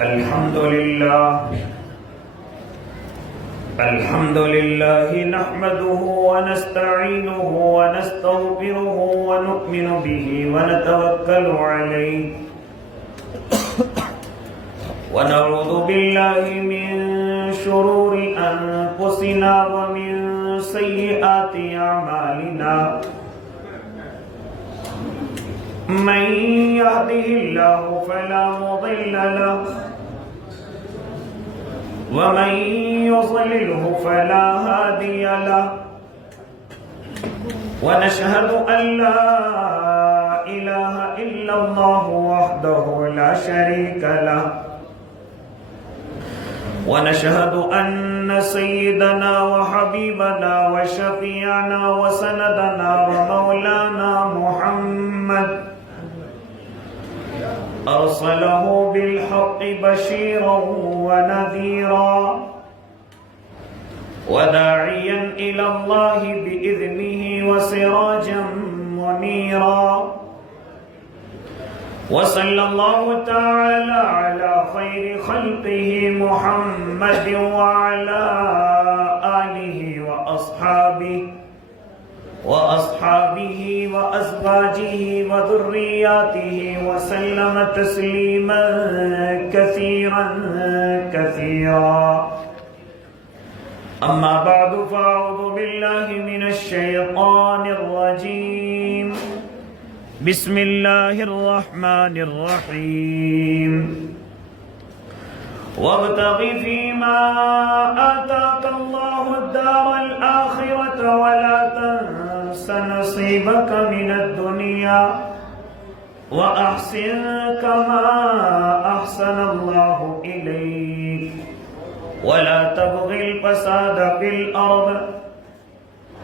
الحمد لله نحمده ونستعينه ونستغفره ونؤمن به ونتوكل عليه ونعوذ بالله من شرور أنفسنا ومن سيئات أعمالنا من يهده الله فلا مضل له ومن يضلله فلا هادي له ونشهد أن لا إله إلا الله وحده لا شريك له ونشهد أن سيدنا وحبيبنا وشفيعنا وسندنا ومولانا محمد أرسله بالحق بشيرا ونذيرا وداعيا إلى الله بإذنه وسراجا منيرا وصلى الله تعالى على خير خلقه محمد وعلى آله وأصحابه وأزواجه وذرياته وسلم تسليما كثيرا كثيرا أما بعد فأعوذ بالله من الشيطان الرجيم بسم الله الرحمن الرحيم وابتغ فيما آتاك الله الدار الآخرة ولا تنس نصيبك من الدنيا وأحسن كما أحسن الله إليك ولا تبغ الفساد في الأرض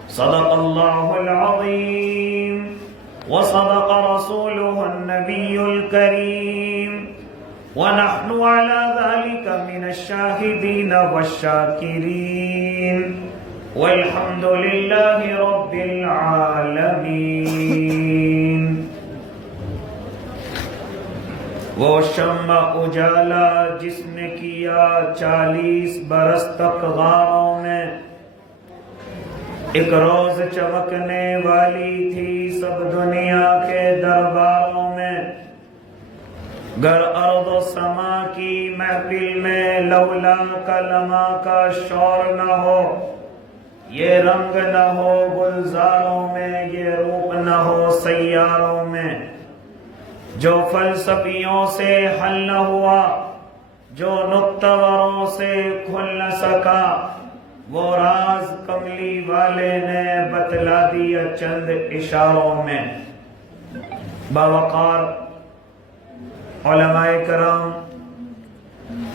صدق الله العظيم وصدق رسوله النبي الكريم ونحن على ذلك من الشاهدين والشاكرين والحمد لله رب العالمين وہ شمع اجالا جس نے کیا 40 برس تک غاروں میں، ایک روز چمکنے والی تھی سب دنیا کے درباروں میں، گر ارض و سما کی محفل میں لولا کلمہ کا شور نہ ہو، یہ رنگ نہ ہو گلزاروں میں، یہ روپ نہ ہو سیاروں میں، جو فلسفیوں سے حل نہ ہوا، جو نقطہوروں سے کھل نہ سکا، وہ راز کملی والے نے بتلا دیا چند اشاروں میں۔ باوقار علماء کرام،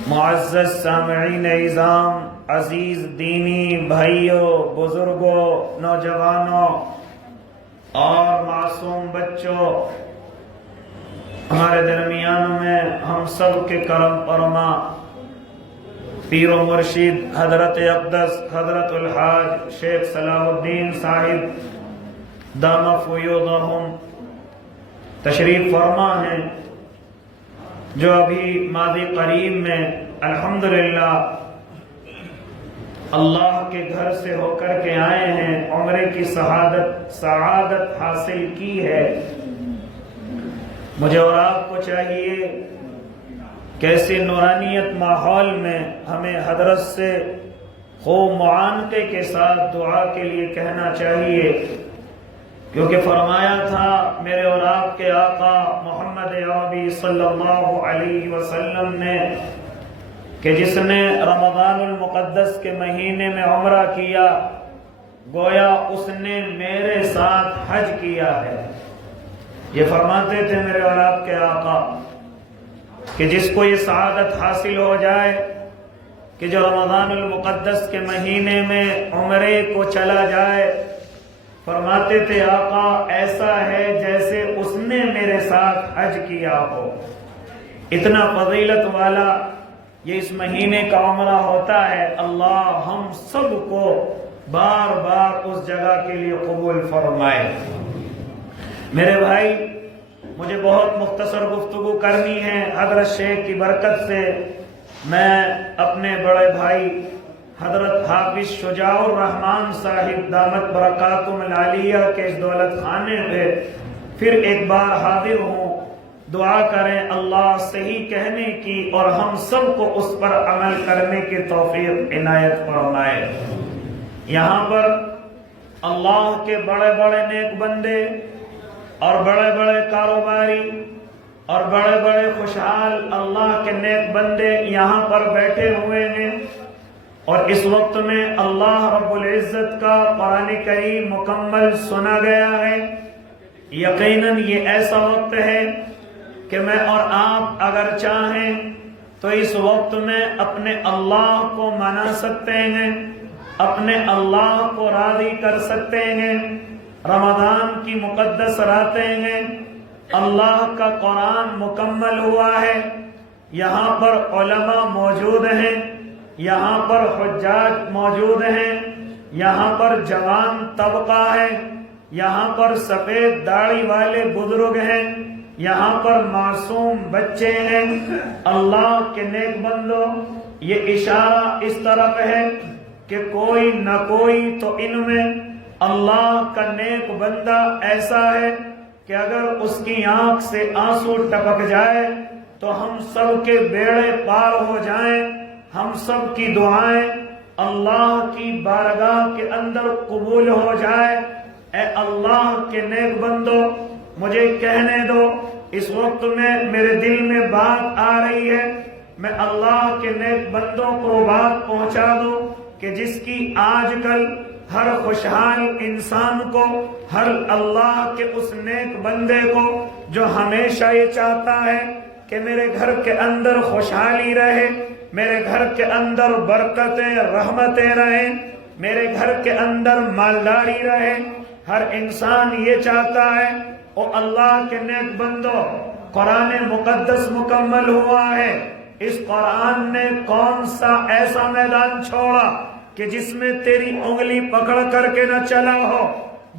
معزز سامعین اعظام، عزیز دینی بھائیوں، بزرگوں، نوجوانوں اور معصوم بچوں، ہمارے درمیان میں ہم سب کے کرم فرما پیر و مرشد حضرت اقدس حضرت الحاج شیخ صلاح الدین صاحب دامہ فیوضہم تشریف فرما ہیں، جو ابھی ماضی قریب میں الحمدللہ اللہ کے گھر سے ہو کر کے آئے ہیں، عمرے کی سعادت حاصل کی ہے۔ مجھے اور آپ کو چاہیے کیسے نورانیت ماحول میں ہمیں حضرت سے خوب معانقے کے ساتھ دعا کے لیے کہنا چاہیے، کیونکہ فرمایا تھا میرے اور آپ کے آقا محمد عربی صلی اللہ علیہ وسلم نے کہ جس نے رمضان المقدس کے مہینے میں عمرہ کیا گویا اس نے میرے ساتھ حج کیا ہے۔ یہ فرماتے تھے میرے اور آپ کے آقا کہ جس کو یہ سعادت حاصل ہو جائے کہ جو رمضان المقدس کے مہینے میں عمرے کو چلا جائے، فرماتے تھے آقا ایسا ہے جیسے اس نے میرے ساتھ حج کیا ہو۔ اتنا فضیلت والا یہ اس مہینے کا عمرہ ہوتا ہے۔ اللہ ہم سب کو بار بار اس جگہ کے لیے قبول فرمائے۔ میرے بھائی، مجھے بہت مختصر گفتگو کرنی ہے حضرت شیخ کی برکت سے۔ میں اپنے بڑے بھائی حضرت حافظ شجاع الرحمان صاحب دامت برکاتہم العالیہ کے اس دولت خانے پہ پھر ایک بار حاضر ہوں۔ دعا کریں اللہ صحیح کہنے کی اور ہم سب کو اس پر عمل کرنے کی توفیق عنایت فرمائے۔ یہاں پر اللہ کے بڑے بڑے نیک بندے اور بڑے بڑے کاروباری اور بڑے بڑے خوشحال اللہ کے نیک بندے یہاں پر بیٹھے ہوئے ہیں، اور اس وقت میں اللہ رب العزت کا قرآن کریم مکمل سنا گیا ہے۔ یقیناً یہ ایسا وقت ہے کہ میں اور آپ اگر چاہیں تو اس وقت میں اپنے اللہ کو منا سکتے ہیں، اپنے اللہ کو راضی کر سکتے ہیں۔ رمضان کی مقدس راتیں ہیں، اللہ کا قرآن مکمل ہوا ہے، یہاں پر علماء موجود ہیں، یہاں پر حجاج موجود ہیں، یہاں پر جوان طبقہ ہے، یہاں پر سفید داڑھی والے بزرگ ہیں، یہاں پر معصوم بچے ہیں۔ اللہ کے نیک بندوں، یہ اشارہ اس طرف ہے کہ کوئی نہ کوئی تو ان میں اللہ کا نیک بندہ ایسا ہے کہ اگر اس کی آنکھ سے آنسو ٹپک جائے تو ہم سب کے بیڑے پار ہو جائیں، ہم سب کی دعائیں اللہ کی بارگاہ کے اندر قبول ہو جائے۔ اے اللہ کے نیک بندو، مجھے کہنے دو، اس وقت میں میرے دل میں بات آ رہی ہے، میں اللہ کے نیک بندوں کو بات پہنچا دوں کہ جس کی آج کل ہر خوشحال انسان کو، ہر اللہ کے اس نیک بندے کو جو ہمیشہ یہ چاہتا ہے کہ میرے گھر کے اندر خوشحالی رہے، میرے گھر کے اندر برکتیں رحمتیں رہیں، میرے گھر کے اندر مالداری رہے، ہر انسان یہ چاہتا ہے۔ اور اللہ کے نیک بندو، قرآن مقدس مکمل ہوا ہے، اس قرآن نے کون سا ایسا میدان چھوڑا کہ جس میں تیری انگلی پکڑ کر کے نہ چلا ہو۔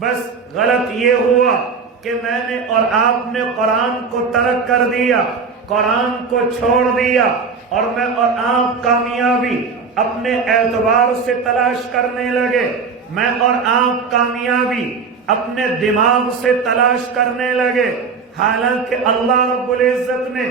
بس غلط یہ ہوا کہ میں نے اور آپ نے قرآن کو ترک کر دیا، قرآن کو چھوڑ دیا، اور میں اور آپ کامیابی اپنے اعتبار سے تلاش کرنے لگے، میں اور آپ کامیابی اپنے دماغ سے تلاش کرنے لگے، حالانکہ اللہ رب العزت نے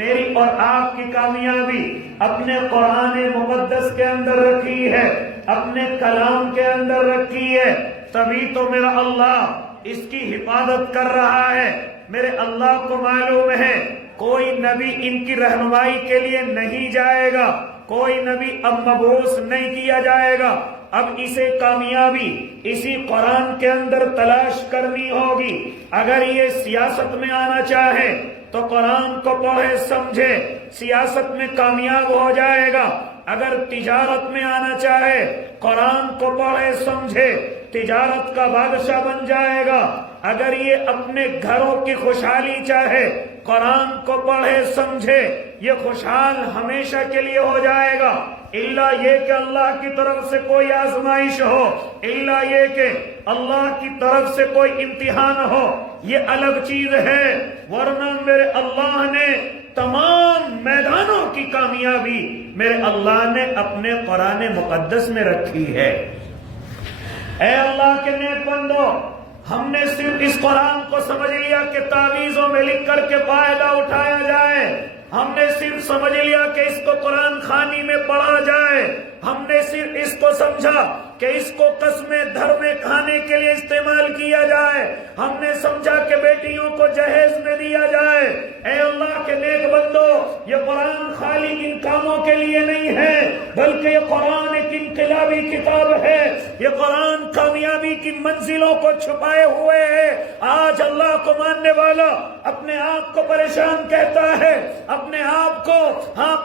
میری اور آپ کی کامیابی اپنے قرآن مقدس کے اندر رکھی ہے، اپنے کلام کے اندر رکھی ہے۔ تبھی تو میرا اللہ اس کی حفاظت کر رہا ہے۔ میرے اللہ کو معلوم ہے کوئی نبی ان کی رہنمائی کے لیے نہیں جائے گا، کوئی نبی اب مبعوث نہیں کیا جائے گا، اب اسے کامیابی اسی قرآن کے اندر تلاش کرنی ہوگی۔ اگر یہ سیاست میں آنا چاہے تو قرآن کو پڑھے سمجھے، سیاست میں کامیاب ہو جائے گا۔ اگر تجارت میں آنا چاہے قرآن کو پڑھے سمجھے، تجارت کا بادشاہ بن جائے گا۔ اگر یہ اپنے گھروں کی خوشحالی چاہے قرآن کو پڑھے سمجھے، یہ خوشحال ہمیشہ کے لیے ہو جائے گا، الا یہ کہ اللہ کی طرف سے کوئی آزمائش ہو، الا یہ کہ اللہ کی طرف سے کوئی امتحان ہو، یہ الگ چیز ہے۔ ورنہ میرے اللہ نے تمام میدانوں کی کامیابی میرے اللہ نے اپنے قرآن مقدس میں رکھی ہے۔ اے اللہ کے نیک بندو، ہم نے صرف اس قرآن کو سمجھ لیا کہ تعویذوں میں لکھ کر کے فائدہ اٹھایا جائے، ہم نے صرف سمجھ لیا کہ اس کو قرآن خوانی میں پڑھا جائے، ہم نے صرف اس کو سمجھا کہ اس کو قسمیں دھرمیں کھانے کے لیے استعمال کیا جائے، ہم نے سمجھا کہ بیٹیوں کو جہیز میں دیا جائے۔ اے اللہ کے نیک بندو، یہ قرآن خالی ان کاموں کے لیے نہیں ہے، بلکہ یہ قرآن ایک انقلابی کتاب ہے، یہ قرآن کامیابی کی منزلوں کو چھپائے ہوئے ہے۔ آج اللہ کو ماننے والا اپنے آپ کو پریشان کہتا ہے، اپنے آپ کو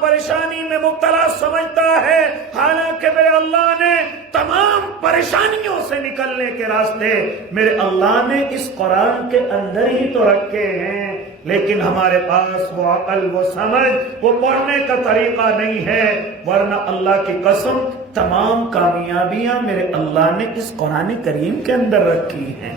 پریشانی میں مبتلا سمجھتا ہے، حالانکہ میرے اللہ نے تمام پریشانیوں سے نکلنے کے راستے میرے اللہ نے اس قرآن کے اندر ہی تو رکھے ہیں، لیکن ہمارے پاس وہ عقل، وہ سمجھ، وہ پڑھنے کا طریقہ نہیں ہے۔ ورنہ اللہ کی قسم تمام کامیابیاں میرے اللہ نے اس قرآن کریم کے اندر رکھی ہیں۔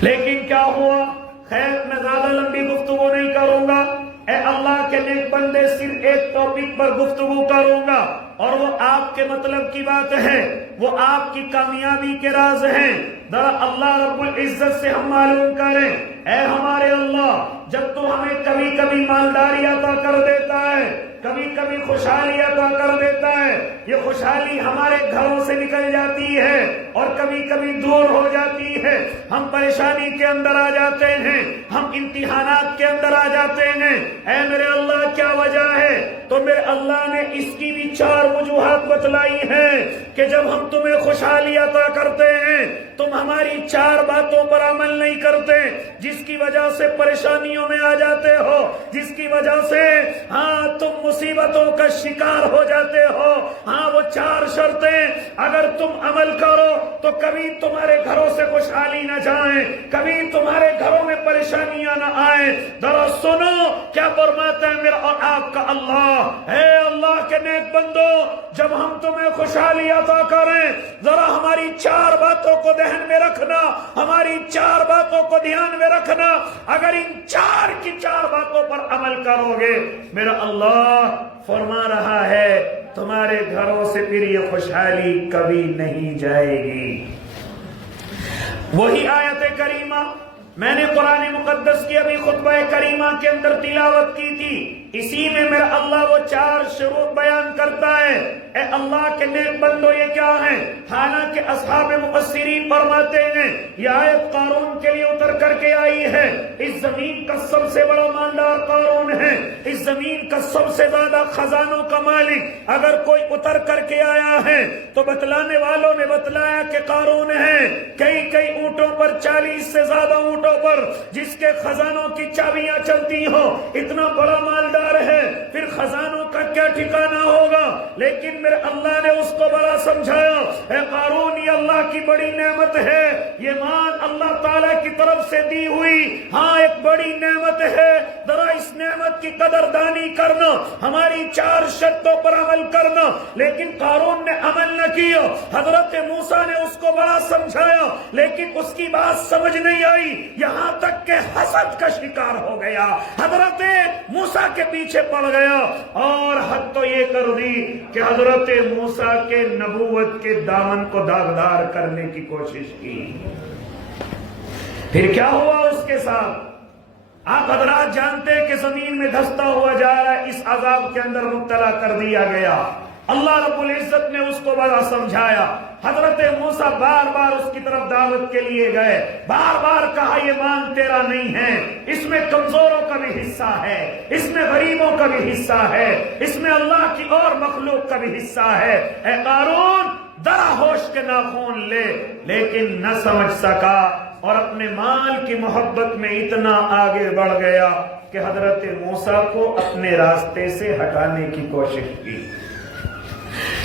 لیکن کیا ہوا؟ خیر میں زیادہ لمبی گفتگو نہیں کروں گا، اے اللہ کے نیک بندے صرف ایک ٹاپک پر گفتگو کروں گا، اور وہ آپ کے مطلب کی بات ہے، وہ آپ کی کامیابی کے راز ہیں۔ ذرا اللہ رب العزت سے ہم معلوم کریں، اے ہمارے اللہ، جب تو ہمیں کبھی کبھی مالداری عطا کر دیتا ہے، کبھی کبھی خوشحالی عطا کر دیتا ہے، یہ خوشحالی ہمارے گھروں سے نکل جاتی ہے اور کبھی کبھی دور ہو جاتی ہے، ہم پریشانی کے اندر آ جاتے ہیں، ہم امتحانات کے اندر آ جاتے ہیں، اے میرے اللہ کیا وجہ ہے؟ تو میرے اللہ نے اس کی بھی 4 وجوہات بتلائی ہیں کہ جب ہم تمہیں خوشحالی عطا کرتے ہیں تم ہماری 4 باتوں پر عمل نہیں کرتے، جس کی وجہ سے پریشانیوں میں آ جاتے ہو، جس کی وجہ سے تم مصیبتوں کا شکار ہو جاتے ہو۔ وہ 4 شرطیں اگر تم عمل کرو تو کبھی تمہارے گھروں سے خوشحالی نہ جائیں، کبھی تمہارے گھروں میں پریشانیاں نہ آئیں۔ ذرا سنو کیا فرماتا ہے میرا اور آپ کا اللہ، اے اللہ کے نیک بندو، جب ہم تمہیں خوشحالی عطا کریں ذرا ہماری 4 باتوں کو ذہن میں رکھنا، ہماری 4 باتوں کو دھیان میں رکھنا۔ اگر ان 4 کی 4 باتوں پر عمل کرو گے، میرا اللہ فرما رہا ہے تمہارے گھروں سے پھر یہ خوشحالی کبھی نہیں جائے گی۔ وہی آیت کریمہ میں نے قرآن مقدس کی ابھی خطبہ کریمہ کے اندر تلاوت کی تھی، اسی میں میرا اللہ وہ 4 شروط بیان کرتا ہے۔ اے اللہ کے نیک بندو یہ کیا ہیں؟ حالانکہ اصحاب مفسرین فرماتے ہیں یہ آیت قارون کے لیے اتر کر کے آئی ہے۔ اس زمین کا سب سے بڑا مالدار قارون ہے، اس زمین کا سب سے زیادہ خزانوں کا مالک اگر کوئی اتر کر کے آیا ہے تو بتلانے والوں نے بتلایا کہ قارون ہے، کئی اونٹوں پر 40 سے زیادہ اونٹوں پر جس کے خزانوں کی چابیاں چلتی ہوں، اتنا بڑا مالدار ہے، پھر خزانوں کا کیا ٹھکانہ ہوگا؟ لیکن میرے اللہ نے اس کو بڑا سمجھایا، اے قارون یہ اللہ کی بڑی نعمت ہے، یہ مال اللہ تعالیٰ کی طرف سے دی ہوئی ایک بڑی نعمت ہے، ذرا اس نعمت کی قدردانی کرنا، ہماری 4 شرطوں پر عمل کرنا۔ لیکن قارون نے عمل نہ کیا، حضرت موسیٰ نے اس کو بڑا سمجھایا لیکن اس کی بات سمجھ نہیں آئی، یہاں تک کہ حسد کا شکار ہو گیا، حضرت موسیٰ کے پیچھے پڑ گیا، اور حد تو یہ کر دی کہ حضرت موسیٰ کے نبوت کے دامن کو داغدار کرنے کی کوشش کی۔ پھر کیا ہوا اس کے ساتھ؟ آپ حضرات جانتے کہ زمین میں دھستا ہوا جا رہا ہے، اس عذاب کے اندر مبتلا کر دیا گیا۔ اللہ رب العزت نے اس کو بڑا سمجھایا، حضرت موسیٰ بار بار اس کی طرف دعوت کے لیے گئے، بار بار کہا یہ مان تیرا نہیں ہے، اس میں کمزوروں کا بھی حصہ ہے، اس میں غریبوں کا بھی حصہ ہے، اس میں اللہ کی اور مخلوق کا بھی حصہ ہے۔ اے قارون ذرا ہوش کے ناخون لے، لیکن نہ سمجھ سکا اور اپنے مال کی محبت میں اتنا آگے بڑھ گیا کہ حضرت موسیٰ کو اپنے راستے سے ہٹانے کی کوشش کی۔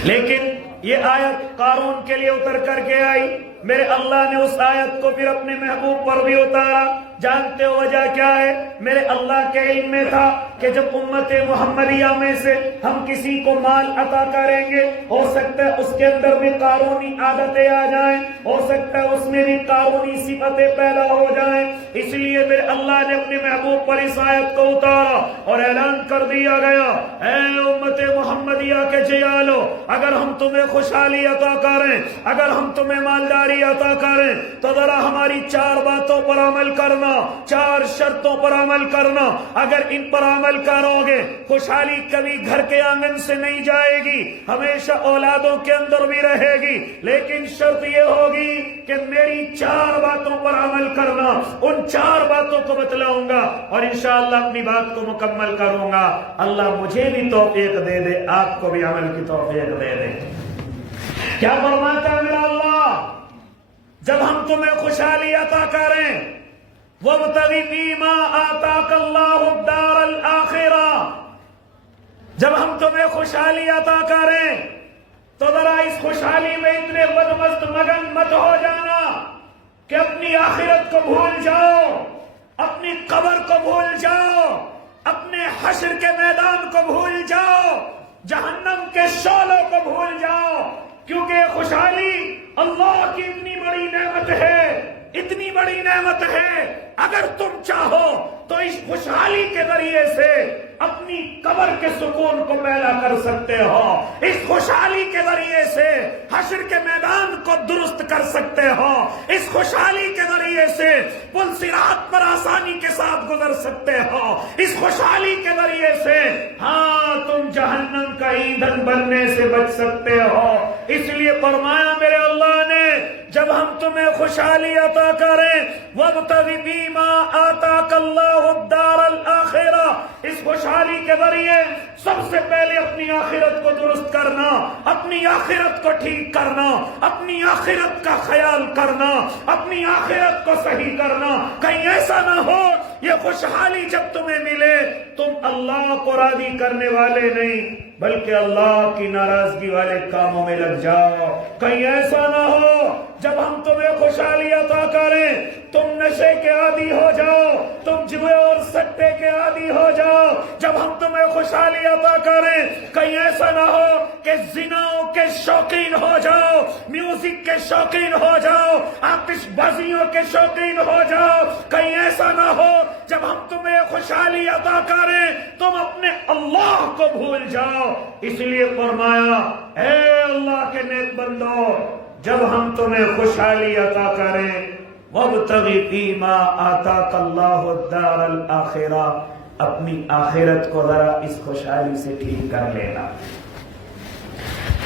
لیکن یہ آیت قارون کے لیے اتر کر کے آئی، میرے اللہ نے اس آیت کو پھر اپنے محبوب پر بھی اتارا۔ جانتے ہو وجہ کیا ہے؟ میرے اللہ کے علم میں تھا کہ جب امت محمدیہ میں سے ہم کسی کو مال عطا کریں گے، ہو سکتا ہے اس کے اندر بھی قارونی عادتیں آ جائیں، ہو سکتا ہے اس میں بھی قارونی صفتیں پیدا ہو جائیں، اس لیے میرے اللہ نے اپنے محبوب پر اس آیت کو اتارا اور اعلان کر دیا گیا، اے امت محمدیہ کے جیالو، اگر ہم تمہیں خوشحالی عطا کریں، اگر ہم تمہیں مالداری عطا کریں تو ذرا ہماری 4 باتوں پر عمل کرنا، 4 شرطوں پر عمل کرنا۔ اگر ان پر عمل کرو گے خوشحالی کبھی گھر کے آنگن سے نہیں جائے گی، ہمیشہ اولادوں کے اندر بھی رہے گی، لیکن شرط یہ ہوگی کہ میری 4 باتوں پر عمل کرنا۔ ان 4 باتوں کو بتلاؤں گا اور انشاءاللہ اپنی بات کو مکمل کروں گا۔ اللہ مجھے بھی توفیق دے دے، آپ کو بھی عمل کی توفیق دے دے۔ کیا فرماتا ہے میرا اللہ؟ جب ہم تمہیں خوشحالی عطا کریں، وَابْتَغِ فِيمَا آتَاكَ اللَّهُ الدَّارَ الْآخِرَةَ، جب ہم تمہیں خوشحالی عطا کریں تو ذرا اس خوشحالی میں اتنے بدمست مگن مت ہو جانا کہ اپنی آخرت کو بھول جاؤ، اپنی قبر کو بھول جاؤ، اپنے حشر کے میدان کو بھول جاؤ، جہنم کے شعلوں کو بھول جاؤ، کیونکہ خوشحالی اللہ کی اتنی بڑی نعمت ہے، کتنی بڑی نعمت ہے. اگر تم چاہو تو اس خوشحالی کے ذریعے سے اپنی قبر کے سکون کو پیدا کر سکتے ہو. اس خوشحالی کے ذریعے سے حشر کے میدان کو درست کر سکتے ہو. اس خوشحالی کے ذریعے سے پل صراط پر آسانی کے ساتھ گزر سکتے ہو. اس خوشحالی کے ذریعے سے تم جہنم کا ایندھن بننے سے بچ سکتے ہو. اس لیے فرمایا میرے اللہ نے جب ہم تمہیں خوشحالی عطا کریں وَابْتَغِ فِيمَا آتَاكَ اللَّهُ الدَّارَ الْآخِرَةَ، اس خوشحالی کے ذریعے سب سے پہلے اپنی آخرت کو درست کرنا، اپنی آخرت کو ٹھیک کرنا، اپنی آخرت کا خیال کرنا، اپنی آخرت کو صحیح کرنا. کہیں ایسا نہ ہو یہ خوشحالی جب تمہیں ملے تم اللہ کو راضی کرنے والے نہیں بلکہ اللہ کی ناراضگی والے کاموں میں لگ جاؤ. کہیں ایسا نہ ہو جب ہم تمہیں خوشحالی عطا کریں تم نشے کے عادی ہو جاؤ، تم جوئے اور سٹے کے عادی ہو جاؤ. جب ہم تمہیں خوشحالی عطا کریں کہیں ایسا نہ ہو کہ زناؤں کے شوقین ہو جاؤ، میوزک کے شوقین ہو جاؤ، آتش بازیوں کے شوقین ہو جاؤ. کہیں ایسا نہ ہو جب ہم تمہیں خوشحالی عطا کریں تم اپنے اللہ کو بھول جاؤ. اس لیے فرمایا اے اللہ کے نیک بندو جب ہم تمہیں خوشحالی عطا کریں وَابْتَغِ فِيمَا آتَاكَ اللَّهُ الدَّارَ الْآخِرَةَ، اپنی آخرت کو ذرا اس خوشحالی سے ٹھیک کر لینا.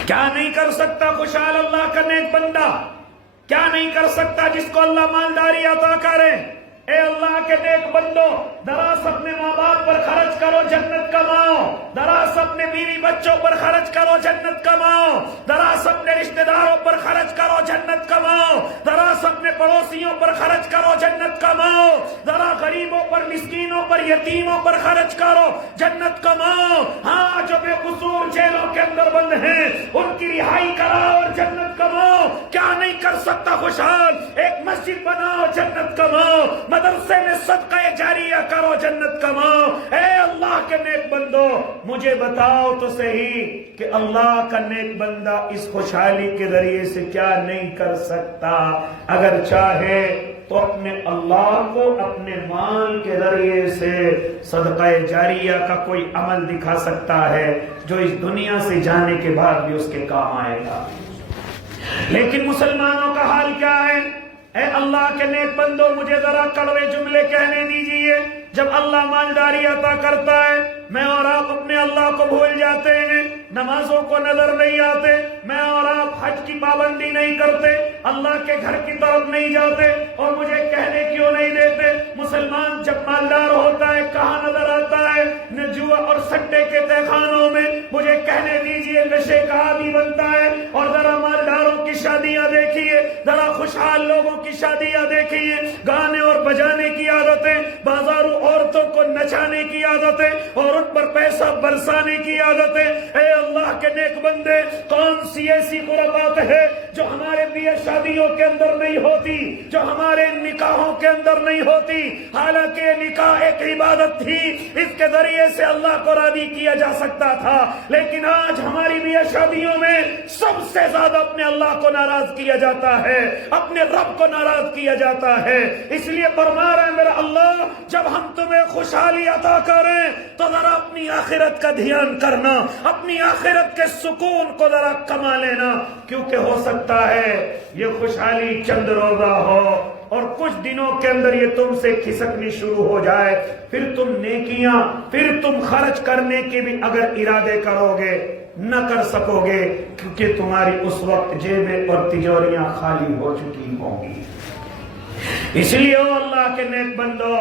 کیا نہیں کر سکتا خوشحال اللہ کا نیک بندہ؟ کیا نہیں کر سکتا جس کو اللہ مالداری عطا کرے؟ اے اللہ کے نیک بندو دراصل اپنے ماں باپ پر خرچ کرو جنت کماؤ، دراصل اپنے بیوی بچوں پر خرچ کرو جنت کماؤ، دراصل اپنے رشتہ داروں پر خرچ کرو جنت کماؤ، دراصل اپنے پڑوسیوں پر خرچ کرو جنت کماؤ، ذرا غریبوں پر مسکینوں پر یتیموں پر خرچ کرو جنت کماؤ. ہاں جو بے قصور جیلوں کے اندر بند ہیں ان کی رہائی کراؤ اور جنت کماؤ. کیا نہیں کر سکتا خوشحال؟ ایک مسجد بناؤ جنت کماؤ، مدرسے میں صدقہ جاریہ کرو جنت کماؤ. اے اللہ کے نیک بندو مجھے بتاؤ تو صحیح کہ اللہ کا نیک بندہ اس خوشحالی کے ذریعے سے کیا نہیں کر سکتا؟ اگر چاہے تو اپنے اللہ کو اپنے مال کے ذریعے سے صدقہ جاریہ کا کوئی عمل دکھا سکتا ہے جو اس دنیا سے جانے کے بعد بھی اس کے کام آئے گا. لیکن مسلمانوں کا حال کیا ہے؟ اے اللہ کے نیک بندو مجھے ذرا کڑوے جملے کہنے دیجئے. جب اللہ مالداری عطا کرتا ہے میں اور آپ اپنے اللہ کو بھول جاتے ہیں، نمازوں کو نظر نہیں آتے، میں اور آپ حج کی پابندی نہیں کرتے، اللہ کے گھر کی طرف نہیں جاتے اور مجھے کہنے کیوں نہیں دیتے؟ مسلمان جب مالدار ہوتا ہے کہاں نظر آتا ہے؟ جوا اور سٹے کے تہخانوں میں. مجھے کہنے دیجئے نشے کا عادی بنتا ہے. اور ذرا مالداروں کی شادیاں دیکھیے، ذرا خوشحال لوگوں کی شادیاں دیکھیے، گانے اور بجانے کی عادتیں، بازاروں عورتوں کو نچانے کی عادتیں اور ان پر پیسہ برسانے کی عادتیں. اے اللہ کے نیک بندے کون سی ایسی خرافات ہے جو ہمارے بیاہ شادیوں کے اندر نہیں ہوتی، جو ہمارے نکاحوں کے اندر نہیں ہوتی؟ حالانکہ یہ نکاح ایک عبادت تھی، اس کے ذریعے سے اللہ کو راضی کیا جا سکتا تھا. لیکن آج ہماری بیاہ شادیوں میں سب سے زیادہ اپنے اللہ کو ناراض کیا جاتا ہے، اپنے رب کو ناراض کیا جاتا ہے. اس لیے فرما رہے ہیں میرا اللہ جب ہم تمہیں خوشحالی عطا کریں تو ذرا اپنی آخرت کا دھیان کرنا، اپنی آخرت کے سکون کو ذرا کما لینا. کیونکہ ہو سکتا ہے یہ خوشحالی چند روزہ ہو اور کچھ دنوں کے اندر یہ تم سے کھسکنی شروع ہو جائے. پھر تم نیکیاں، پھر تم خرچ کرنے کے بھی اگر ارادے کرو گے نہ کر سکو گے کیونکہ تمہاری اس وقت جیبیں اور تجوریاں خالی ہو چکی ہوں گی. اس لیے او اللہ کے نیک بندو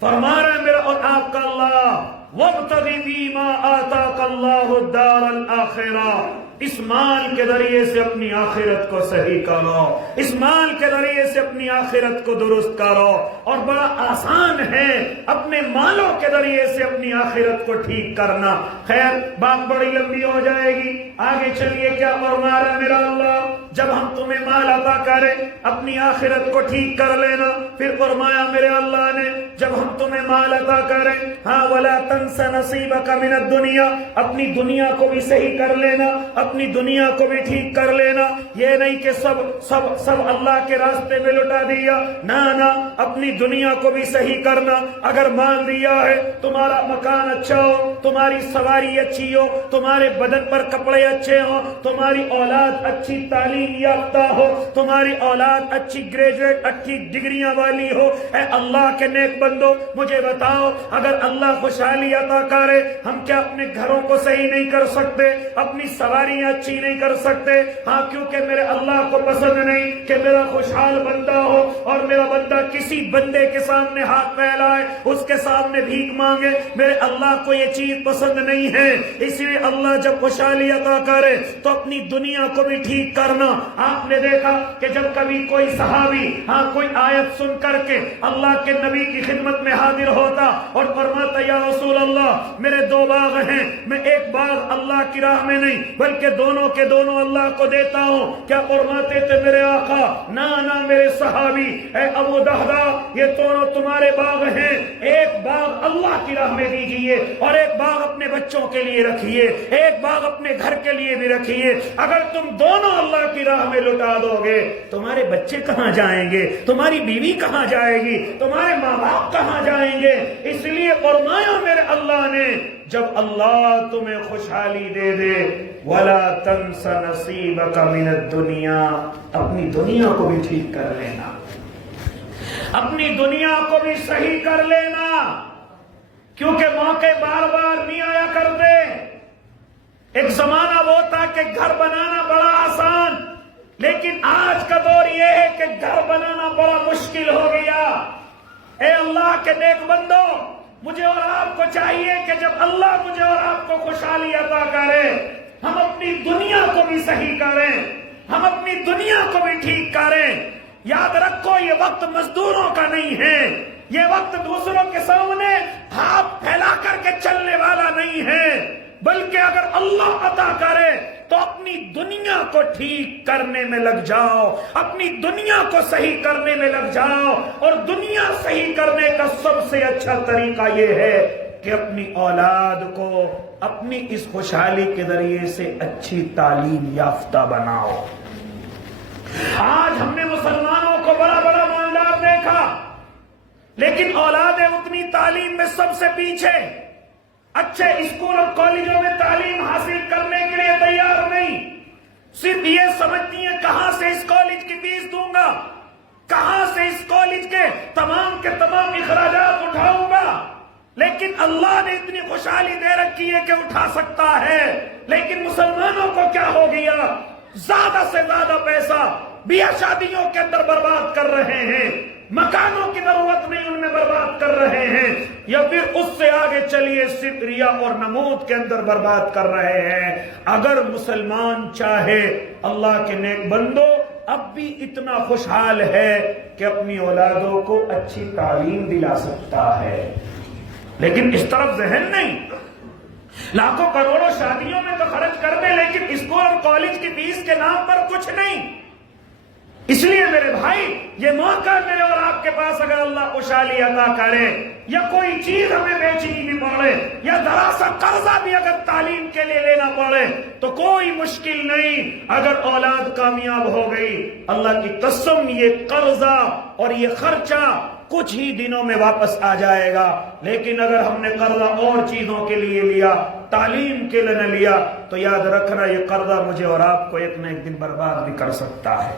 فرما رہے میرا اور آپ کا اللہ وَابْتَغِ فِيمَا آتَاكَ اللَّهُ الدَّارَ الْآخِرَةَ، اس مال کے ذریعے سے اپنی آخرت کو صحیح کرو، اس مال کے ذریعے سے اپنی آخرت کو درست کرو. اور بڑا آسان ہے اپنے مالوں کے ذریعے سے اپنی آخرت کو ٹھیک کرنا. خیر بات بڑی لمبی ہو جائے گی، آگے چلیے کیا فرما رہا ہے میرا اللہ، جب ہم تمہیں مال عطا کریں اپنی آخرت کو ٹھیک کر لینا۔ پھر فرمایا میرے اللہ نے جب ہم تمہیں مال عطا کریں، ہاں وَلَا تَنْسَ نَصِيبَكَ مِنَ الدُّنْيَا، اپنی دنیا کو بھی صحیح کر لینا، اپنی دنیا کو بھی ٹھیک کر لینا۔ یہ نہیں کہ سب اللہ کے راستے میں لٹا دیا، نہ، اپنی دنیا کو بھی صحیح کرنا۔ اگر مال دیا ہے، تمہارا مکان اچھا ہو، تمہاری سواری اچھی ہو، تمہارے بدن پر کپڑے اچھے ہوں، تمہاری اولاد اچھی تعلیم یافتہ ہو، تمہاری اولاد اچھی گریجویٹ اچھی ڈگریاں والی ہو، اے اللہ کے نیک بندو مجھے بتاؤ، اگر اللہ خوشحالی عطا کرے، ہم کیا اپنے گھروں کو صحیح نہیں کر سکتے، اپنی سواریاں اچھی نہیں کر سکتے؟ ہاں، کیونکہ میرے اللہ کو پسند نہیں کہ میرا خوشحال بندہ ہو اور میرا بندہ کسی بندے کے سامنے ہاتھ پھیلائے، اس کے سامنے بھیک مانگے۔ میرے اللہ کو یہ چیز پسند نہیں ہے۔ اس لیے اللہ جب خوشحالی عطا کرے تو اپنی دنیا کو بھی ٹھیک کرنا۔ آپ نے دیکھا کہ جب کبھی کوئی صحابی کوئی آیت سن کر کے اللہ کے نبی کی خدمت میں حاضر ہوتا اور فرماتا یا رسول اللہ میرے 2 باغ ہیں، میں ایک باغ اللہ کی راہ میں نہیں بلکہ دونوں کے دونوں اللہ کو دیتا ہوں، کیا فرماتے تھے میرے آقا؟ نہ میرے صحابی، اے ابو دہدا، یہ دونوں تمہارے باغ ہیں، ایک باغ اللہ کی راہ میں دیجئے اور ایک باغ اپنے بچوں کے لیے رکھیے، ایک باغ اپنے گھر کے لیے بھی رکھیے۔ اگر تم دونوں اللہ کی راہ میں لٹا دو گے، تمہارے بچے کہاں جائیں گے؟ تمہاری بیوی کہاں جائے گی؟ تمہارے ماں باپ کہاں جائیں گے؟ اس لیے فرمایا میرے اللہ نے جب اللہ تمہیں خوشحالی دے دے وَلَا تَنْسَ نَصِيبَكَ مِنَ الدُّنْيَا، اپنی دنیا کو بھی ٹھیک کر لینا، اپنی دنیا کو بھی صحیح کر لینا، کیونکہ موقع بار بار نہیں آیا کرتے۔ ایک زمانہ وہ تھا کہ گھر بنانا بڑا آسان، لیکن آج کا دور یہ ہے کہ گھر بنانا بڑا مشکل ہو گیا۔ اے اللہ کے نیک بندو، مجھے اور آپ کو چاہیے کہ جب اللہ مجھے اور آپ کو خوشحالی عطا کرے، ہم اپنی دنیا کو بھی صحیح کریں، ہم اپنی دنیا کو بھی ٹھیک کریں۔ یاد رکھو یہ وقت مزدوروں کا نہیں ہے، یہ وقت دوسروں کے سامنے ہاتھ پھیلا کر کے چلنے والا نہیں ہے، بلکہ اگر اللہ عطا کرے تو اپنی دنیا کو ٹھیک کرنے میں لگ جاؤ، اپنی دنیا کو صحیح کرنے میں لگ جاؤ۔ اور دنیا صحیح کرنے کا سب سے اچھا طریقہ یہ ہے کہ اپنی اولاد کو اپنی اس خوشحالی کے ذریعے سے اچھی تعلیم یافتہ بناؤ۔ آج ہم نے مسلمانوں کو بڑا بڑا مالدار دیکھا، لیکن اولادیں اتنی تعلیم میں سب سے پیچھے، اچھے اسکول اور کالجوں میں تعلیم حاصل کرنے کے لیے تیار نہیں، صرف یہ سمجھتی ہیں کہاں سے اس کالج کی فیس دوں گا، کہاں سے اس کالج کے تمام اخراجات اٹھاؤں گا۔ لیکن اللہ نے اتنی خوشحالی دے رکھی ہے کہ اٹھا سکتا ہے، لیکن مسلمانوں کو کیا ہو گیا؟ زیادہ سے زیادہ پیسہ بیاہ شادیوں کے اندر برباد کر رہے ہیں، مکانوں کی ضرورت نہیں ان میں برباد کر رہے ہیں، یا پھر اس سے آگے چلیے صرف ریا اور نمود کے اندر برباد کر رہے ہیں۔ اگر مسلمان چاہے، اللہ کے نیک بندو، اب بھی اتنا خوشحال ہے کہ اپنی اولادوں کو اچھی تعلیم دلا سکتا ہے، لیکن اس طرف ذہن نہیں۔ لاکھوں کروڑوں شادیوں میں تو خرچ کر دے، لیکن اسکول اور کالج کی فیس کے نام پر کچھ نہیں۔ اس لیے میرے بھائی، یہ موقع میرے اور آپ کے پاس، اگر اللہ خوشحالی عطا کرے، یا کوئی چیز ہمیں بیچنی بھی پڑے، یا ذرا سا قرضہ بھی اگر تعلیم کے لیے لینا پڑے، تو کوئی مشکل نہیں۔ اگر اولاد کامیاب ہو گئی، اللہ کی قسم یہ قرضہ اور یہ خرچہ کچھ ہی دنوں میں واپس آ جائے گا۔ لیکن اگر ہم نے قرضہ اور چیزوں کے لیے لیا، تعلیم کے لیے نہ لیا، تو یاد رکھنا یہ قرضہ مجھے اور آپ کو ایک نہ ایک دن برباد بھی کر سکتا ہے۔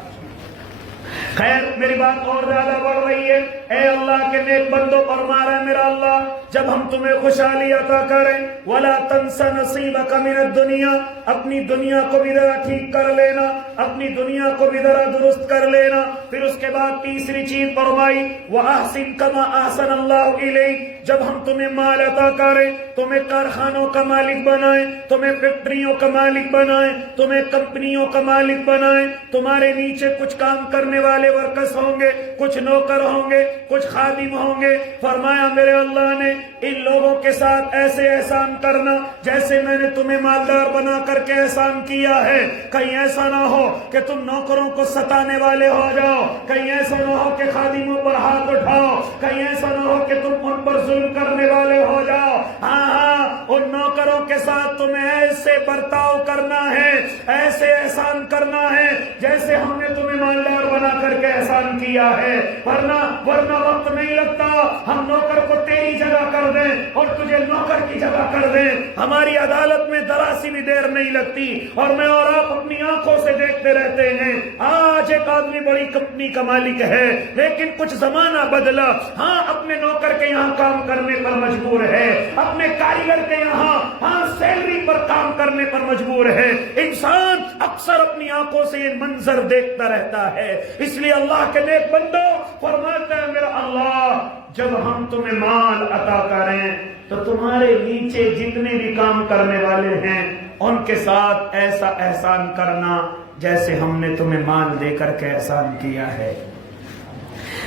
خیر، میری بات اور زیادہ بڑھ رہی ہے۔ اے اللہ کے نیک بندو، فرما رہا ہے میرا اللہ، جب ہم تمہیں خوشحالی عطا کریں، وَلَا تَنْسَ نَصِيبَكَ مِنَ الدُّنْيَا، اپنی دنیا کو بھی ذرا ٹھیک کر لینا، اپنی دنیا کو بھی ذرا درست کر لینا۔ پھر اس کے بعد تیسری چیز فرمائی، وَأَحْسِنْ كَمَا أَحْسَنَ اللَّهُ إِلَيْكَ، جب ہم تمہیں مال عطا کریں، تمہیں کارخانوں کا مالک بنائیں، تمہیں فیکٹریوں کا مالک بنائیں، تمہیں کمپنیوں کا مالک بنائیں، تمہارے نیچے کچھ کام کرنے ستانے والے ورکرز ہوں گے، کچھ نوکر ہوں گے، کچھ خادم ہوں گے۔ فرمایا میرے اللہ نے ان لوگوں کے ساتھ ایسے احسان کرنا جیسے میں نے تمہیں مالدار بنا کر کے احسان کیا ہے۔ کہیں ایسا نہ ہو کہ تم نوکروں کو ستانے والے ہو جاؤ، کہیں ایسا نہ ہو کہ خادموں پر ہاتھ اٹھاؤ، کہیں ایسا نہ ہو کہ تم ان پر ظلم کرنے والے ہو جاؤ۔ ہاں ان نوکروں کے ساتھ تمہیں ایسے برتاؤ کرنا ہے، ایسے احسان کرنا ہے جیسے ہم نے تمہیں مالدار بنا کر کے احسان کیا ہے، ورنہ وقت نہیں لگتا ہم نوکر کو تیری جگہ کر دیں اور تجھے نوکر کی جگہ کر دیں۔ ہماری عدالت میں ذرا سی بھی دیر نہیں لگتی اور میں اور آپ اپنی آنکھوں سے دیکھتے رہتے ہیں۔ آج ایک آدمی بڑی کمپنی کا مالک ہے لیکن کچھ زمانہ بدلا، ہاں اپنے نوکر کے یہاں کام کرنے پر مجبور ہے، اپنے کاریگر کے یہاں ہاں سیلری پر کام کرنے پر مجبور ہے۔ انسان اکثر اپنی آنکھوں سے یہ منظر دیکھتا رہتا ہے، اس لیے اللہ کے نیک بندو فرماتا ہے میرا اللہ جب ہم تمہیں مال عطا کریں تو تمہارے نیچے جتنے بھی کام کرنے والے ہیں ان کے ساتھ ایسا احسان کرنا جیسے ہم نے تمہیں مال دے کر کے احسان کیا ہے،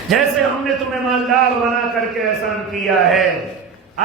جیسے ہم نے تمہیں مالدار بنا کر کے احسان کیا ہے۔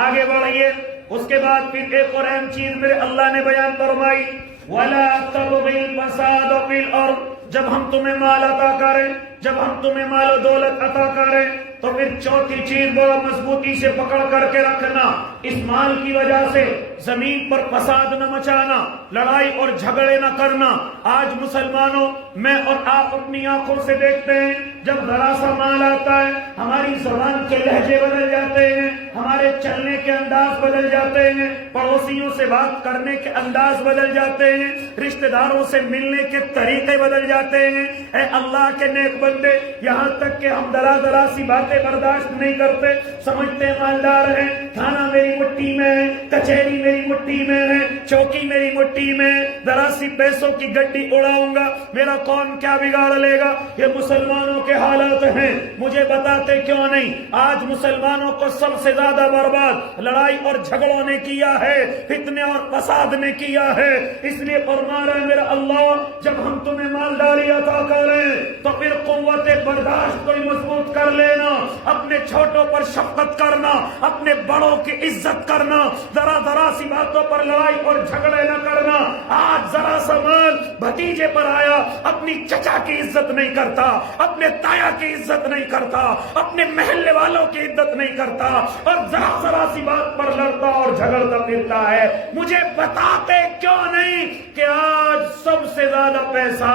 آگے بڑھئے، اس کے بعد پھر ایک اور اہم چیز میرے اللہ نے بیان فرمائی، وَلَا تَبْغِي الْفَسَادَ فِي الْأَرْضِ۔ جب ہم تمہیں مال عطا کریں، جب ہم تمہیں مال و دولت عطا کریں تو پھر چوتھی چیز بڑا مضبوطی سے پکڑ کر کے رکھنا، اس مال کی وجہ سے زمین پر فساد نہ مچانا، لڑائی اور جھگڑے نہ کرنا۔ آج مسلمانوں میں اور آپ اپنی آنکھوں سے دیکھتے ہیں جب ذرا سا مال آتا ہے ہماری زبان کے لہجے بدل جاتے ہیں، ہمارے چلنے کے انداز بدل جاتے ہیں، پڑوسیوں سے بات کرنے کے انداز بدل جاتے ہیں، رشتہ داروں سے ملنے کے طریقے بدل جاتے ہیں۔ اے اللہ کے نیک بندے، یہاں تک کہ ہم ذرا سی باتیں برداشت نہیں کرتے، سمجھتے مالدار ہیں، کھانا میری مٹھی میں ہے، کچہری میری مٹھی میں ہے، چوکی میری مٹھی میں ہے، ذرا سی پیسوں کی گڈی اڑاؤں گا میرا کون کیا بگاڑ لے گا۔ یہ مسلمانوں کے حالات ہیں، مجھے بتاتے کیوں نہیں؟ آج مسلمانوں کو سب سے زیادہ برباد لڑائی اور جھگڑوں نے کیا ہے، فتنے اور فساد نے کیا ہے۔ اس لیے فرما رہا ہے میرا اللہ جب ہم تمہیں مالداری عطا کریں تو پھر قوت برداشت کو مضبوط کر لینا، اپنے چھوٹوں پر شفقت کرنا، اپنے بڑوں کی عزت کرنا، ذرا سی باتوں پر لڑائی اور جھگڑے نہ کرنا۔ آج ذرا سا مال بھتیجے پر آیا، اپنی چچا کی عزت نہیں کرتا، اپنے تایا کی عزت نہیں کرتا، اپنے محلے والوں کی عزت نہیں کرتا، اور ذرا سی بات پر لڑتا اور جھگڑتا پھرتا ہے۔ مجھے بتاتے کیوں نہیں کہ آج سب سے زیادہ پیسہ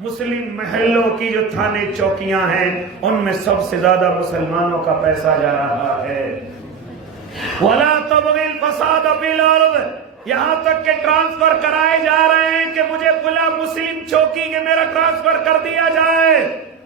مسلم محلوں کی جو تھانے چوکیاں ہیں ان میں سب سے زیادہ مسلمانوں کا پیسہ جا رہا ہے۔ وَلَا تَبْغِي الْفَسَادَ فِي الْأَرْضِ، یہاں تک کہ ٹرانسفر کرائے جا رہے ہیں کہ مجھے فلاں مسلم چوکی کے میرا ٹرانسفر کر دیا جائے،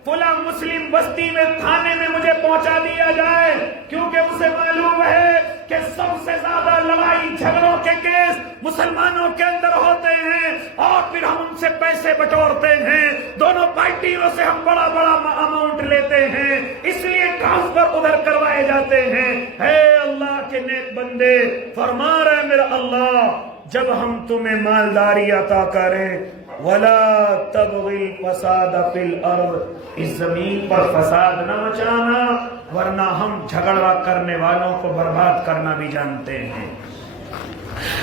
فلاں مسلم بستی میں تھانے میں مجھے پہنچا دیا جائے، کیونکہ اسے معلوم ہے کہ سب سے زیادہ لڑائی جھگڑوں کے کیس مسلمانوں کے اندر ہوتے ہیں اور پھر ہم ان سے پیسے بٹورتے ہیں، دونوں پارٹیوں سے ہم بڑا اماؤنٹ لیتے ہیں، اس لیے ٹرانسفر ادھر کروائے جاتے ہیں۔ اے اللہ کے نیک بندے، فرما رہے میرا اللہ جب ہم تمہیں مالداری عطا کریں وَلَا تَبْغِي الْفَسَادَ فِي الْأَرْضِ، اس زمین پر فساد نہ مچانا، ورنہ ہم جھگڑا کرنے والوں کو برباد کرنا بھی جانتے ہیں،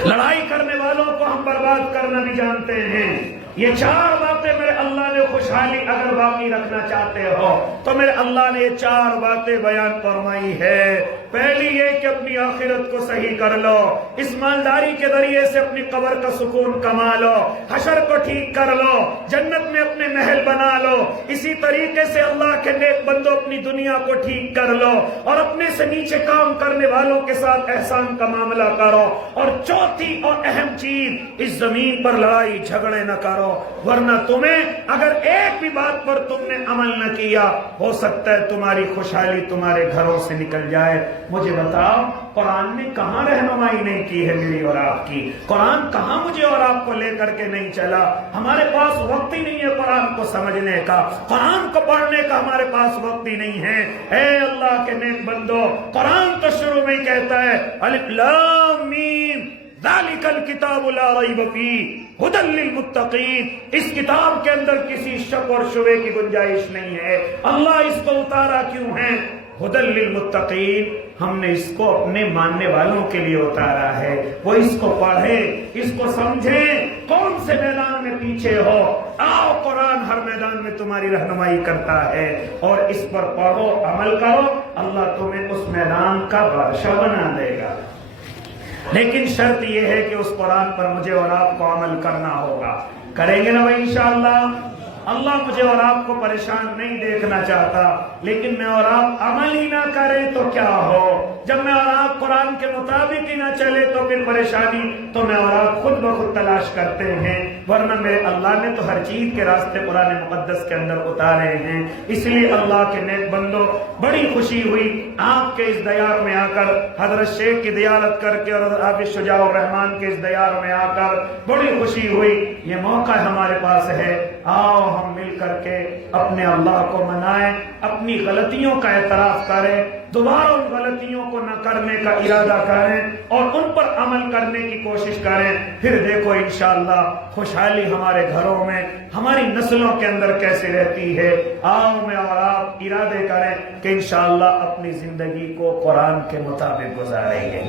لڑائی کرنے والوں کو ہم برباد کرنا بھی جانتے ہیں۔ یہ چار باتیں میرے اللہ نے خوشحالی اگر باقی رکھنا چاہتے ہو تو میرے اللہ نے یہ چار باتیں بیان فرمائی ہے۔ پہلی یہ کہ اپنی آخرت کو صحیح کر لو، اس مالداری کے ذریعے سے اپنی قبر کا سکون کما لو، حشر کو ٹھیک کر لو، جنت میں اپنے محل بنا لو۔ اسی طریقے سے اللہ کے نیک بندو اپنی دنیا کو ٹھیک کر لو اور اپنے سے نیچے کام کرنے والوں کے ساتھ احسان کا معاملہ کرو۔ اور چوتھی اور اہم چیز، اس زمین پر لڑائی جھگڑے نہ کرو، ورنہ تمہیں اگر ایک بھی بات پر تم نے عمل نہ کیا ہو سکتا ہے تمہاری خوشحالی تمہارے گھروں سے نکل جائے۔ مجھے بتاؤ قرآن نے کہاں رہنمائی نہیں کی ہے میری اور آپ کی؟ قرآن کہاں مجھے اور آپ کو لے کر کے نہیں چلا؟ ہمارے پاس وقت ہی نہیں ہے قرآن کو سمجھنے کا، قرآن کو پڑھنے کا ہمارے پاس وقت ہی نہیں ہے۔ اے اللہ کے نیک بندو، قرآن تو شروع میں ہی کہتا ہے الف لام میم ذالک الکتاب لا ریب فیہ ھدی للمتقین، اس کتاب کے اندر کسی شک اور شبے کی گنجائش نہیں ہے۔ اللہ اس کو اتارا کیوں ہے؟ ھدی للمتقین، ہم نے اس کو اپنے ماننے والوں کے لیے اتارا ہے، وہ اس کو پڑھیں، اس کو سمجھیں۔ کون سے میدان میں پیچھے ہو، آؤ قرآن ہر میدان میں تمہاری رہنمائی کرتا ہے، اور اس پر پڑھو، عمل کرو، اللہ تمہیں اس میدان کا بادشاہ بنا دے گا۔ لیکن شرط یہ ہے کہ اس قرآن پر مجھے اور آپ کو عمل کرنا ہوگا۔ کریں گے نا بھائی انشاءاللہ؟ اللہ مجھے اور آپ کو پریشان نہیں دیکھنا چاہتا، لیکن میں اور آپ عمل ہی نہ کریں تو کیا ہو؟ جب میں اور آپ قرآن کے مطابق ہی نہ چلے تو پھر پریشانی تو میں اور آپ خود بخود تلاش کرتے ہیں، ورنہ میرے اللہ نے تو ہر چیز کے راستے قرآن مقدس کے اندر اتارے ہیں۔ اس لیے اللہ کے نیک بندو، بڑی خوشی ہوئی آپ کے اس دیار میں آ کر، حضرت شیخ کی دیارت کر کے اور حضرت حافظ شجاع الرحمان کے اس دیار میں آ کر بڑی خوشی ہوئی۔ یہ موقع ہمارے پاس ہے، آؤ ہم مل کر کے اپنے اللہ کو منائیں، اپنی غلطیوں کا اعتراف کریں، دوبارہ ان غلطیوں کو نہ کرنے کا ارادہ کریں اور ان پر عمل کرنے کی کوشش کریں۔ پھر دیکھو انشاءاللہ خوشحالی ہمارے گھروں میں، ہماری نسلوں کے اندر کیسے رہتی ہے۔ آؤ میں اور آپ ارادے کریں کہ انشاءاللہ اپنی زندگی کو قرآن کے مطابق گزاریں گے،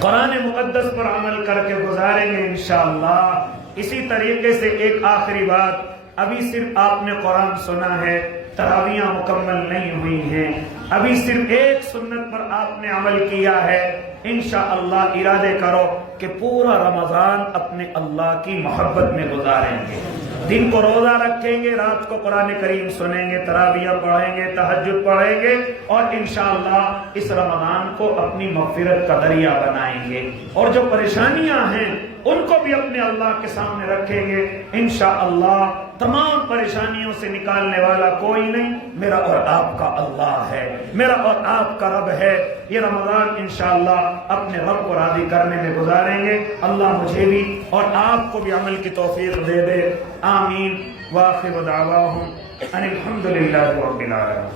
قرآن مقدس پر عمل کر کے گزاریں گے انشاءاللہ۔ اسی طریقے سے ایک آخری بات، ابھی صرف آپ نے قرآن سنا ہے، تراویحاں مکمل نہیں ہوئی ہیں، ابھی صرف ایک سنت پر آپ نے عمل کیا ہے۔ انشاءاللہ ارادے کرو کہ پورا رمضان اپنے اللہ کی محبت میں گزاریں گے، دن کو روزہ رکھیں گے، رات کو قرآن کریم سنیں گے، تراویحاں پڑھیں گے، تہجد پڑھیں گے، اور انشاءاللہ اس رمضان کو اپنی مغفرت کا ذریعہ بنائیں گے، اور جو پریشانیاں ہیں ان کو بھی اپنے اللہ کے سامنے رکھیں گے۔ انشاءاللہ تمام پریشانیوں سے نکالنے والا کوئی نہیں، میرا اور آپ کا اللہ ہے، میرا اور آپ کا رب ہے۔ یہ رمضان انشاءاللہ اپنے رب کو راضی کرنے میں گزاریں گے۔ اللہ مجھے بھی اور آپ کو بھی عمل کی توفیق دے دے، آمین۔ وآخر دعواہم ان الحمدللہ رب العالمین۔